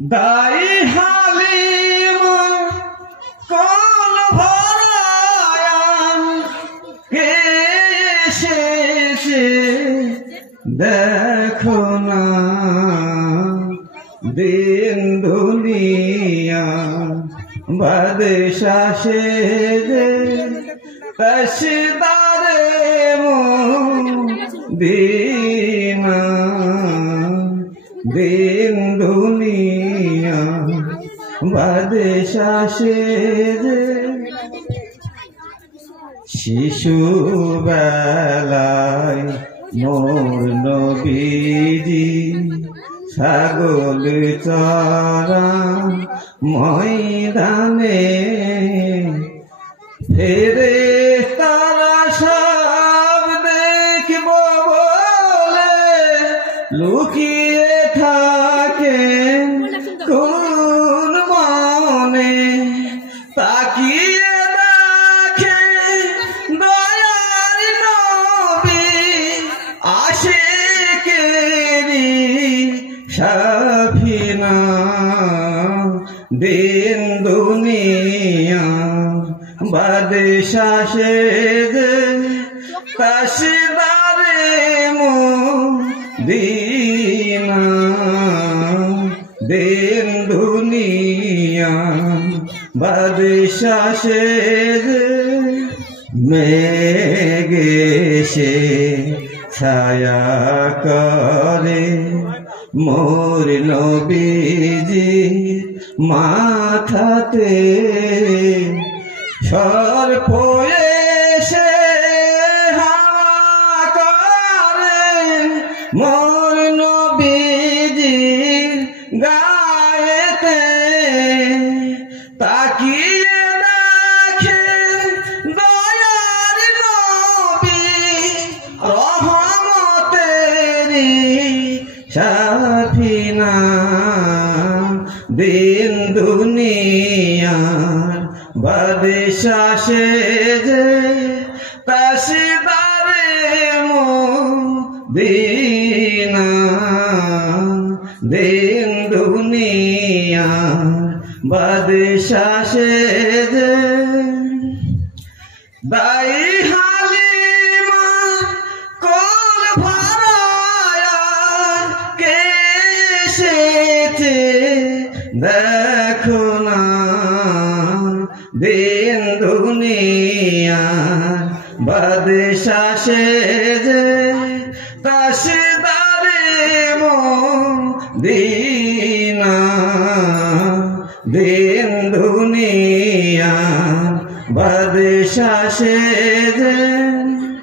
দাই হালিমা কোন ভরায়ান কে এসেছে দেখো না দিন দুনিয়া বাদশা সে তসদারে মদিনা দিন দুনিয়া বাদশা সে শিশু বেলায় মোর নবীজি ছাগল চরা ময়দানে ফেরে তারা সব দেখব বলে লুকিয়ে থাকেন কোন মনে তাকিয়ে দেখে দয়ার নবী আশিকেরি সাফিনা দিন দুনিয়া বাদশা সে তসদারে মদিনা দিন দুনিয়া বাদশা সে মেঘে সে ছায়া করে মোর নবীজি মাথাতে সর্প এসে হাওয়া করে মোর নবীজি গায়েতে তাকিয়ে দেখে দয়ার নবী রহমতেরি সাফিনা দিন দুনিয়ার বাদশা সে তসদারে মদিনা দিন দুনিয়ার বাদশা সে দাই হালিমা কোল ভরায়া কে এসেছে দেখো না দিন দুনিয়ার বাদশা সে তসদারে মদিনা দিন দুনিয়ার বাদশা সে